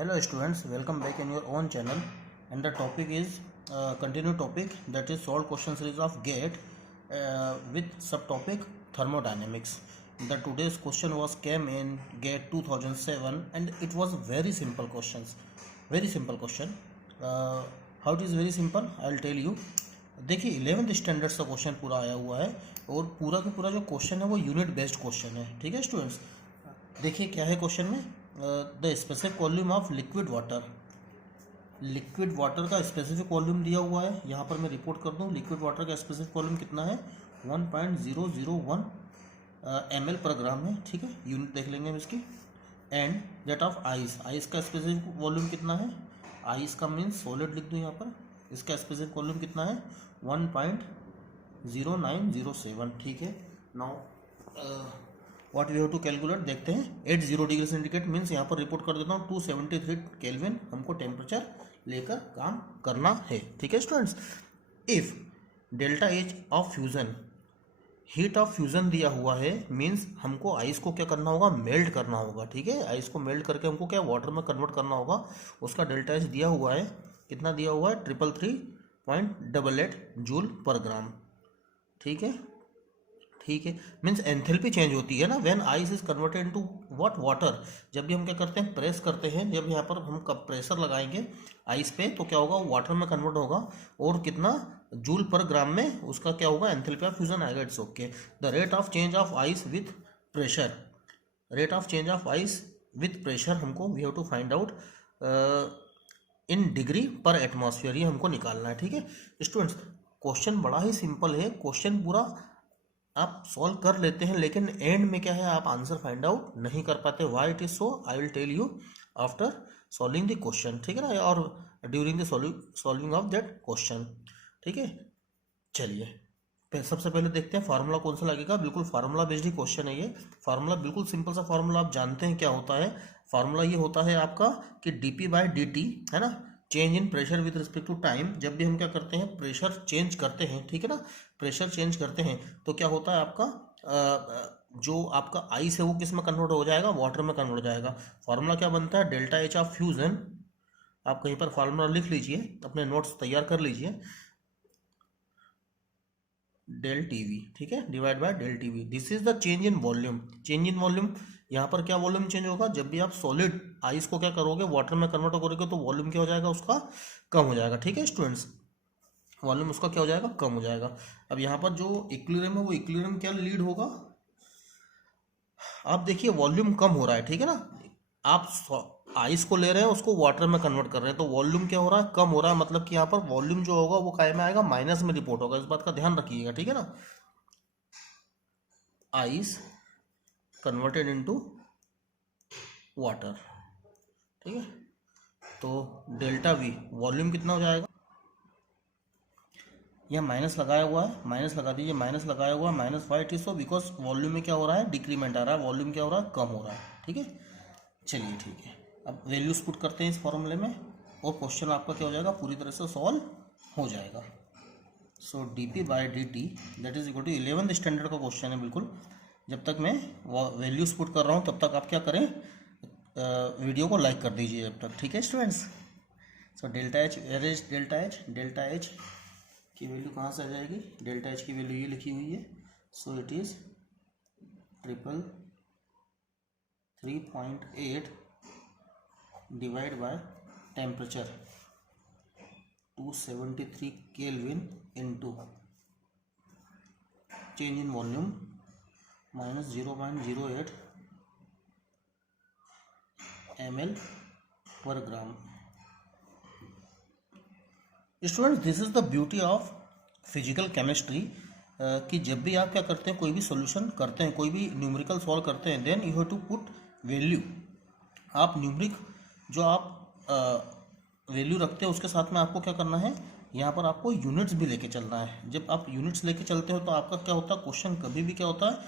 Hello students, welcome back in your own channel, and the topic is continued topic, that is solve question series of GATE with subtopic thermodynamics. The today's question was came in GATE 2007 and it was very simple questions, very simple question. How it is very simple, I'll tell you. देखिए 11th standards का question पूरा आया हुआ है और पूरा का पूरा जो क्वेश्चन है वो यूनिट बेस्ड क्वेश्चन है। ठीक है स्टूडेंट्स, देखिए क्या है क्वेश्चन में, the specific volume of liquid water का स्पेसिफिक वॉल्यूम दिया हुआ है। यहाँ पर मैं रिपोर्ट कर दूँ, लिक्विड वाटर का स्पेसिफिक वॉल्यूम कितना है 1.001 ml पर ग्राम है। ठीक है, यूनिट देख लेंगे हम इसकी। एंड दैट ऑफ आइस का स्पेसिफिक वॉल्यूम कितना है, आइस का मीन्स सॉलिड लिख दूँ यहाँ पर, इसका स्पेसिफिक वॉल्यूम कितना है 1.0907। ठीक है, now what we have to calculate देखते हैं। 80 डिग्री सेंटीग्रेड मीन्स यहाँ पर रिपोर्ट कर देता हूँ 273 केल्विन हमको टेम्परेचर लेकर काम करना है। ठीक है students, if delta H of fusion, heat of fusion दिया हुआ है मीन्स हमको आइस को क्या करना होगा, मेल्ट करना होगा। ठीक है, आइस को मेल्ट करके हमको क्या वाटर में कन्वर्ट करना होगा। उसका डेल्टा एच दिया हुआ है, कितना दिया हुआ है 333.88 जूल पर ग्राम। ठीक है, ठीक है, मीन्स एंथैल्पी चेंज होती है ना when ice is converted into what, water. जब भी हम क्या करते हैं, प्रेस करते हैं, जब यहाँ पर हम प्रेशर लगाएंगे आइस पे तो क्या होगा, वाटर में कन्वर्ट होगा और कितना जूल पर ग्राम में उसका क्या होगा, एंथैल्पी ऑफ फ्यूजन आएगा। It's okay. The rate of change of ice with pressure, rate of change of ice with pressure हमको we have to find out in degree per atmosphere, ये हमको निकालना है। ठीक है स्टूडेंट्स, क्वेश्चन बड़ा ही simple है, क्वेश्चन पूरा आप सॉल्व कर लेते हैं लेकिन एंड में क्या है, आप आंसर फाइंड आउट नहीं कर पाते। Why it is so, I will tell you after solving the question. ठीक है ना, और during the solving of that question. ठीक है, चलिए सबसे पहले देखते हैं फार्मूला कौन सा लगेगा। बिल्कुल फार्मूला बेस्ड ही क्वेश्चन है ये। फार्मूला बिल्कुल सिंपल सा फार्मूला, आप जानते हैं क्या होता है। फार्मूला ये होता है आपका कि dp/dt है ना, change in pressure with respect to time. जब भी हम क्या करते हैं, प्रेशर चेंज करते हैं, ठीक है ना, प्रेशर चेंज करते हैं तो क्या होता है आपका जो आपका आइस है वो किस में कन्वर्ट हो जाएगा, वाटर में कन्वर्ट हो जाएगा। फार्मूला क्या बनता है, डेल्टा एच ऑफ फ्यूजन, आप कहीं पर फार्मूला लिख लीजिए, अपने नोट्स तैयार कर लीजिए, डेल टीवी, ठीक है, divide by del TV. This is the change in volume. Change in volume, यहाँ पर क्या वॉल्यूम चेंज होगा, जब भी आप सॉलिड आइस को क्या करोगे, वाटर में कन्वर्ट करोगे तो वॉल्यूम क्या हो जाएगा, उसका कम हो जाएगा। ठीक है स्टूडेंट्स, वॉल्यूम उसका क्या हो जाएगा, कम हो जाएगा। अब यहाँ पर जो इक्विलिब्रियम है वो इक्विलिब्रियम क्या लीड होगा, आप देखिए वॉल्यूम कम हो रहा है। ठीक है ना, आप आइस को ले रहे हैं, उसको वाटर में कन्वर्ट कर रहे हैं तो वॉल्यूम क्या हो रहा है, कम हो रहा है। मतलब कि यहाँ पर वॉल्यूम जो होगा वो काय में आएगा, माइनस में रिपोर्ट होगा। इस बात का ध्यान रखिएगा। ठीक है ना, आइस कन्वर्टेड इनटू वाटर। ठीक है, तो डेल्टा वी वॉल्यूम कितना हो जाएगा, यह माइनस लगाया हुआ है, माइनस लगा दीजिए, माइनस लगाया हुआ है, minus Y T so, because volume में क्या हो रहा है, डिक्रीमेंट आ रहा है, वॉल्यूम क्या हो रहा है, कम हो रहा है। ठीक है, चलिए ठीक है, अब वैल्यूज पुट करते हैं इस फॉर्मूले में और क्वेश्चन आपका क्या हो जाएगा, पूरी तरह से सॉल्व हो जाएगा। So dp/dt that is equal to 11th standard का क्वेश्चन है बिल्कुल। जब तक मैं वैल्यूज पुट कर रहा हूँ तब तक आप क्या करें, वीडियो को लाइक कर दीजिए जब तक। ठीक है students, so delta H, where is delta H, delta H की वैल्यू कहाँ से आ जाएगी, डेल्टा एच की वैल्यू ये लिखी हुई है। So it is 3.8 divide by temperature 273 kelvin into change in volume minus 0.08 ml per gram. Students, this is the beauty of physical chemistry कि जब भी आप क्या करते हैं, कोई भी सॉल्यूशन करते हैं, कोई भी न्यूमेरिकल सॉल्व करते हैं, then you have to put value. आप न्यूमेरिक जो आप वैल्यू रखते हैं उसके साथ में आपको क्या करना है, यहाँ पर आपको यूनिट्स भी लेके चलना है। जब आप यूनिट्स लेके चलते हो तो आपका क्या होता है, क्वेश्चन कभी भी क्या होता है,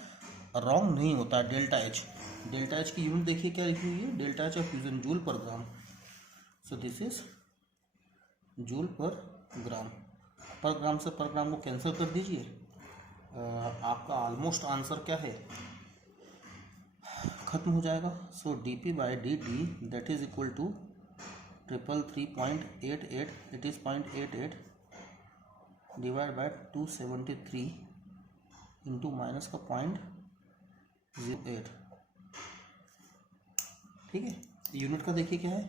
रॉन्ग नहीं होता है। डेल्टा एच, डेल्टा एच की यूनिट देखिए क्या लिखी हुई है, delta H of fusion joule per gram. So this is joule per gram. पर ग्राम से पर ग्राम को कैंसिल कर दीजिए, आपका ऑलमोस्ट आंसर क्या है, खत्म हो जाएगा। So dp/dt that is equal to 333.88, it is 0.88 divide by 273 into minus का 0.08, ठीक है। यूनिट का देखिए क्या है,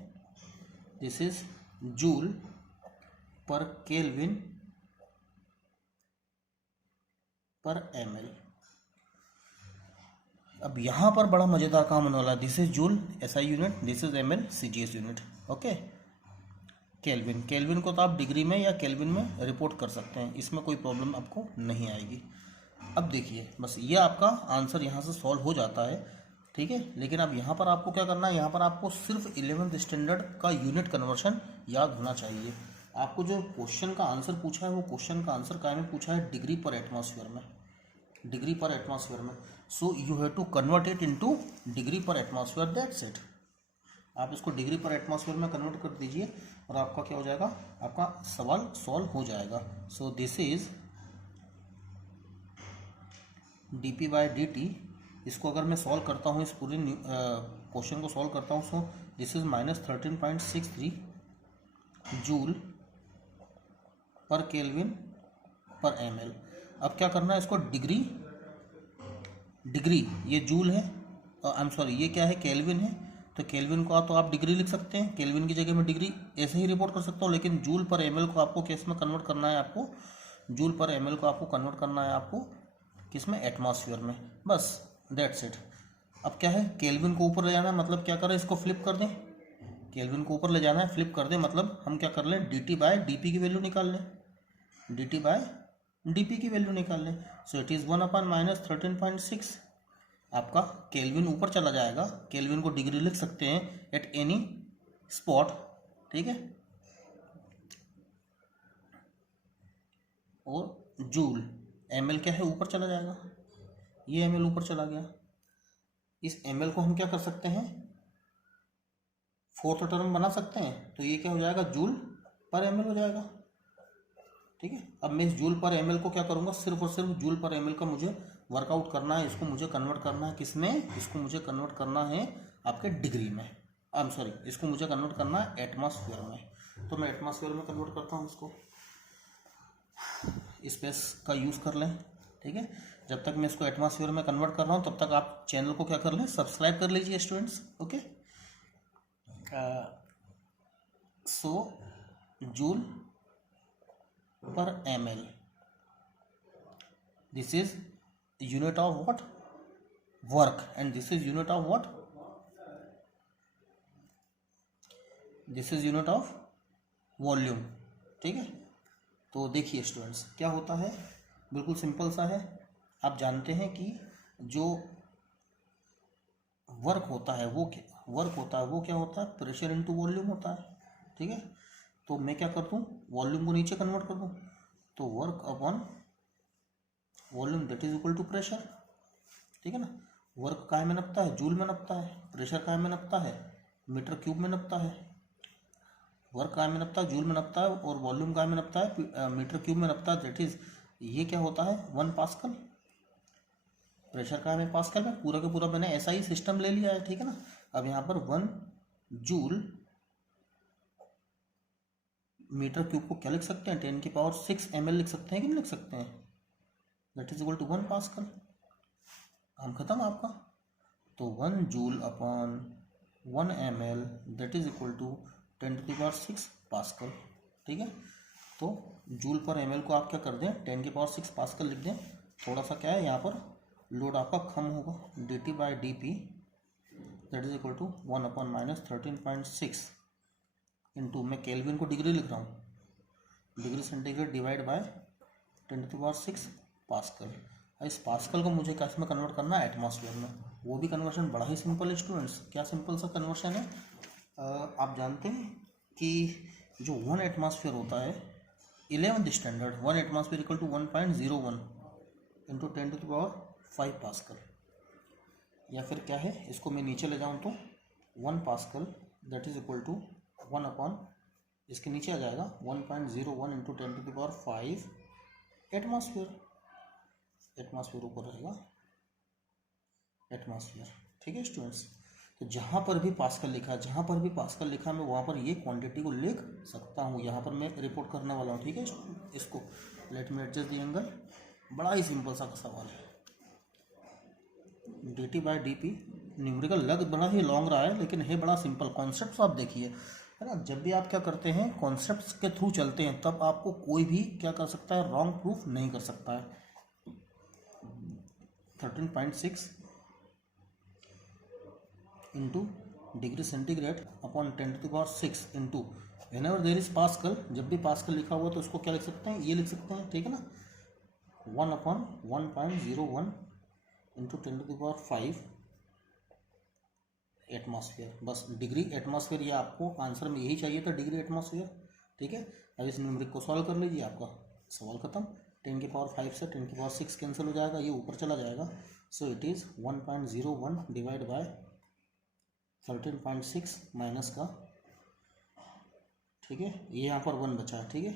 this is joule per kelvin per ml। अब यहाँ पर बड़ा मज़ेदार काम होने वाला, this is joule SI unit, this is ml CGS unit, okay. Kelvin को तो आप डिग्री में या केल्विन में रिपोर्ट कर सकते हैं, इसमें कोई प्रॉब्लम आपको नहीं आएगी। अब देखिए बस ये आपका आंसर यहाँ से सॉल्व हो जाता है, ठीक है। लेकिन अब यहाँ पर आपको क्या करना है, यहाँ पर आपको सिर्फ 11th स्टैंडर्ड का यूनिट कन्वर्शन याद होना चाहिए। आपको जो क्वेश्चन का आंसर पूछा है वो क्वेश्चन का आंसर क्या में पूछा है, डिग्री पर एटमॉस्फेयर में, डिग्री पर एटमॉस्फेयर में। So you have to convert it into degree per atmosphere, that's it. आप इसको डिग्री पर एटमॉस्फेयर में कन्वर्ट कर दीजिए और आपका क्या हो जाएगा, आपका सवाल सॉल्व हो जाएगा। So this is dp by dt। इसको अगर मैं सॉल्व करता हूँ, इस पूरे क्वेश्चन को सॉल्व करता हूँ, सो this is -13.63 joule per kelvin per ml। अब क्या करना है, इसको डिग्री ये जूल है, आई एम सॉरी ये क्या है, केल्विन है, तो केल्विन को तो आप डिग्री लिख सकते हैं, केल्विन की जगह में डिग्री ऐसे ही रिपोर्ट कर सकता हूँ। लेकिन जूल पर ml को आपको किस में कन्वर्ट करना है, आपको जूल पर ml को आपको कन्वर्ट करना है, आपको किस में, एटमॉस्फेयर में, बस दैट्स इट। अब क्या है, केल्विन को ऊपर ले जाना है, मतलब क्या करें, इसको फ्लिप कर दें, केल्विन को ऊपर ले जाना है, फ्लिप कर दें, मतलब हम क्या कर लें, dt बाय dp की वैल्यू निकाल लें, dt बाय dp की वैल्यू निकाल लें। सो इट इज़ 1/- 13.6। आपका केल्विन ऊपर चला जाएगा, केल्विन को डिग्री लिख सकते हैं एट एनी स्पॉट, ठीक है। और जूल ml क्या है, ऊपर चला जाएगा, ये ml ऊपर चला गया। इस ml को हम क्या कर सकते हैं, फोर्थ टर्म बना सकते हैं, तो ये क्या हो जाएगा, जूल पर ml हो जाएगा, ठीक है। अब मैं इस जूल पर ml को क्या करूँगा, सिर्फ और सिर्फ जूल पर ml का मुझे वर्कआउट करना है, इसको मुझे कन्वर्ट करना है किस में, इसको मुझे कन्वर्ट करना है आपके डिग्री में, आई एम सॉरी, इसको मुझे कन्वर्ट करना है एटमॉस्फेयर में। तो मैं एटमॉस्फेयर में कन्वर्ट करता हूँ इसको, स्पेस का यूज़ कर लें, ठीक है। जब तक मैं इसको एटमॉस्फेयर में कन्वर्ट कर रहा हूँ तब तक आप चैनल को क्या कर लें, सब्सक्राइब कर लीजिए स्टूडेंट्स, ओके। सो जूल पर ml, this is unit of what, work, and this is unit of what, this is unit of volume, ठीक है। तो देखिए स्टूडेंट्स क्या होता है, बिल्कुल सिंपल सा है। आप जानते हैं कि जो वर्क होता है वो क्या होता है, प्रेशर इनटू वॉल्यूम होता है, ठीक है। तो मैं क्या कर दूँ, वॉल्यूम को नीचे कन्वर्ट कर दूँ, तो work upon volume that is equal to pressure, ठीक है ना। वर्क काय में नपता है, जूल में नपता है, प्रेशर काय में नपता है, मीटर क्यूब में नपता है। वर्क काय में नपता है, जूल में नपता है, और वॉल्यूम काय में नपता है, मीटर क्यूब में नपता है, दैट इज ये क्या होता है 1 पास्कल। प्रेशर काय में पास्कल में, पूरा का पूरा मैंने ऐसा ही सिस्टम ले लिया है, ठीक है ना। अब यहाँ पर 1 जूल मीटर क्यूब को क्या लिख सकते हैं, 10⁶ ml लिख सकते हैं कि नहीं लिख सकते हैं, that is equal to 1 pascal. काम खत्म आपका। तो 1 joule upon 1 ml that is equal to 10⁶ pascal, ठीक है। तो जूल पर ml को आप क्या कर दें, 10⁶ पास्कल लिख दें। थोड़ा सा क्या है यहाँ पर लोड आपका कम होगा, dt by dp that is equal to 1/-13.6 into, मैं केल्विन को डिग्री लिख रहा हूँ, degree centigrade divide by 10⁶ pascal. इस पास्कल को मुझे कैसे में कन्वर्ट करना है, एटमॉस्फेयर में। वो भी कन्वर्शन बड़ा ही सिंपल है स्टूडेंट्स। क्या सिंपल सा कन्वर्शन है, आप जानते हैं कि जो 1 एटमॉस्फेयर होता है 11th standard, 1 atmosphere equal to 1.01 into 10⁵ pascal, या फिर क्या है, इसको मैं नीचे ले जाऊँ तो 1 pascal that is equal to 1 upon, इसके नीचे आ जाएगा 1.01 इंटू 10⁵ एटमॉस्फेयर। एटमॉस्फेयर ऊपर रहेगा, एटमॉस्फेयर, ठीक है स्टूडेंट्स। तो जहाँ पर भी पास्कल लिखा, जहाँ पर भी पास्कल लिखा मैं वहाँ पर ये क्वांटिटी को लिख सकता हूँ। यहाँ पर मैं रिपोर्ट करने वाला हूँ, ठीक है। इसको let me adjust the angle. बड़ा ही सिंपल सा सवाल है। dt by D P numerical लग बड़ा ही लॉन्ग रहा है, लेकिन है बड़ा सिंपल। कॉन्सेप्ट आप देखिए, है ना। जब भी आप क्या करते हैं, कॉन्सेप्ट्स के थ्रू चलते हैं, तब आपको कोई भी क्या कर सकता है, रॉन्ग प्रूफ नहीं कर सकता है। 13.6 into degree centigrade upon 10⁶ into whenever there is pascal. जब भी पास्कल लिखा हुआ तो उसको क्या लिख सकते हैं, ये लिख सकते हैं, ठीक है ना। 1/1.01 इंटू 10⁵ एटमॉस्फेयर। बस डिग्री एटमॉस्फेयर, ये आपको आंसर में यही चाहिए था, डिग्री एटमॉस्फेयर, ठीक है। अब इस न्यूमेरिक को सॉल्व कर लीजिए, आपका सवाल खत्म। 10⁵ से 10⁶ कैंसिल हो जाएगा, ये ऊपर चला जाएगा। सो it is 1.01 divide bye 13.6 minus का, ठीक है। ये यहाँ पर 1 बचा है, ठीक है।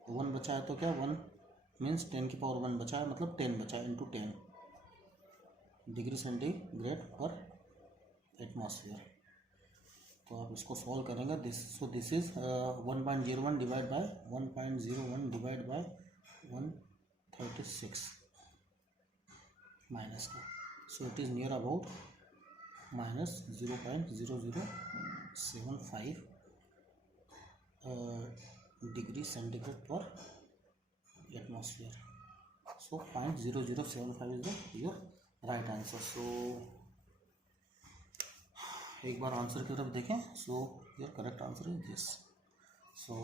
तो 1 बचा है तो क्या, 1 मीन्स 10⁻1 बचा है, मतलब 10 बचा है, into 10 degree centigrade per atmosphere. तो आप इसको सॉल्व करेंगे, this is 1.01 divide by 1.01 divide by 136 minus का। So it is near about minus 0.0075 degree centigrade per atmosphere. So 0.0075 is the your right answer. So एक बार आंसर की तरफ देखें। So your correct answer is this. So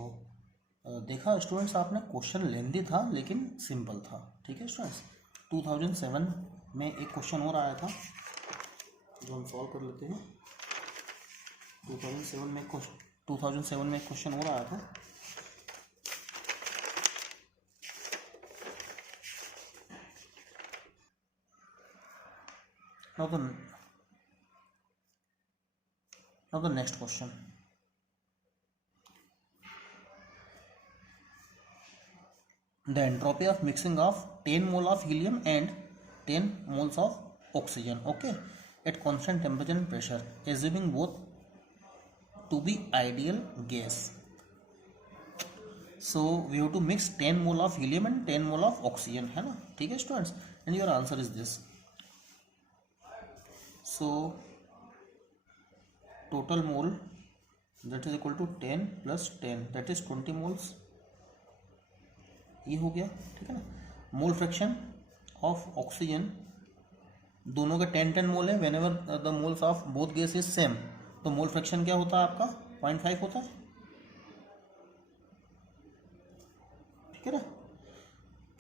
देखा students आपने, question लेंदी था लेकिन सिंपल था, ठीक है स्टूडेंट्स। 2007 में एक क्वेश्चन और आया था जो हम सॉल्व कर लेते हैं। 2007 में एक क्वेश्चन और आया था। Now the next question. The entropy of mixing of 10 mole of helium and 10 moles of oxygen, okay, at constant temperature and pressure, assuming both to be ideal gas. So we have to mix 10 mole of helium and 10 mole of oxygen, है ना, ठीक है students. and your answer is this. So total mole that is equal to 10 plus 10, that is 20 moles, ये हो गया, ठीक है ना। मोल फ्रैक्शन ऑफ ऑक्सीजन, दोनों का 10 मोल है। When ever the moles of both gas is same, तो मोल फ्रैक्शन क्या होता है आपका, 0.5 होता है, ठीक है ना।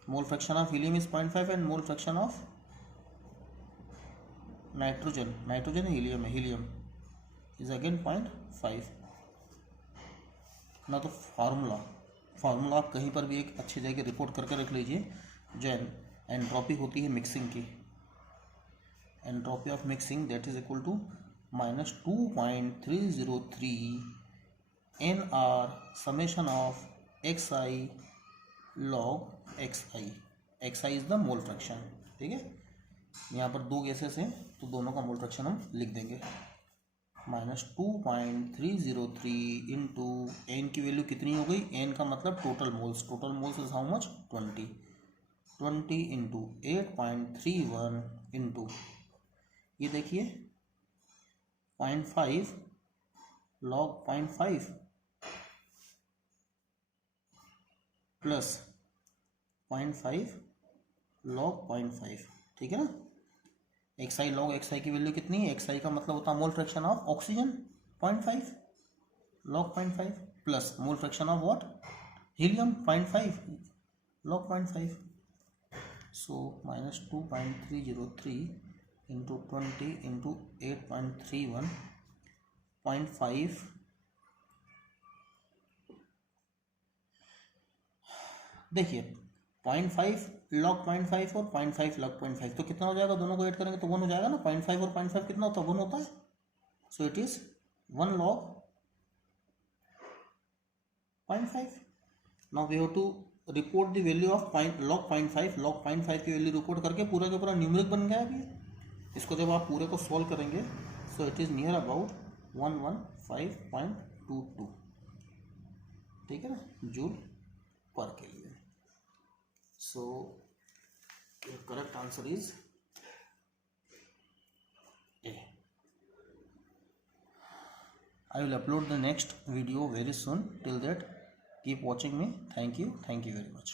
Mole fraction of helium is 0.5 and mole fraction of nitrogen helium is again 0.5 ना। तो फार्मूला आप कहीं पर भी एक अच्छी जगह रिपोर्ट करके रख लीजिए। जो एंट्रोपी होती है मिक्सिंग की, entropy of mixing that is equal to -2.303 NR summation of XI log XI। XI is the mole fraction, ठीक है। यहाँ पर दो गैसेस हैं तो दोनों का मोल फ्रैक्शन हम लिख देंगे। -2.303 इंटू एन की वैल्यू कितनी हो गई, एन का मतलब total moles is how much, 20 into 8.31 into ये देखिए 0.5 log 0.5 प्लस 0.5 log 0.5, ठीक है ना। XI log XI की वैल्यू कितनी है, XI का मतलब होता है mole fraction of oxygen 0.5 log 0.5 plus mole fraction of what, helium 0.5 log 0.5। So -2.303 into 20 into 8.31 0.5 देखिए 0.5 log 0.5 और 0.5 log 0.5 तो कितना हो जाएगा, दोनों को ऐड करेंगे तो 1 हो जाएगा ना। 0.5 और 0.5 कितना होता है, 1 होता है। So it is 1 log 0.5। Now we have to report the value of log 0.5। log 0.5 की वैल्यू रिपोर्ट करके पूरा का पूरा न्यूमेरिक बन गया अभी। इसको जब आप पूरे को सॉल्व करेंगे, So it is near about 115.22, ठीक है ना, joule per kelvin. So your correct answer is A. I will upload the next video very soon. Till that, keep watching me. Thank you very much.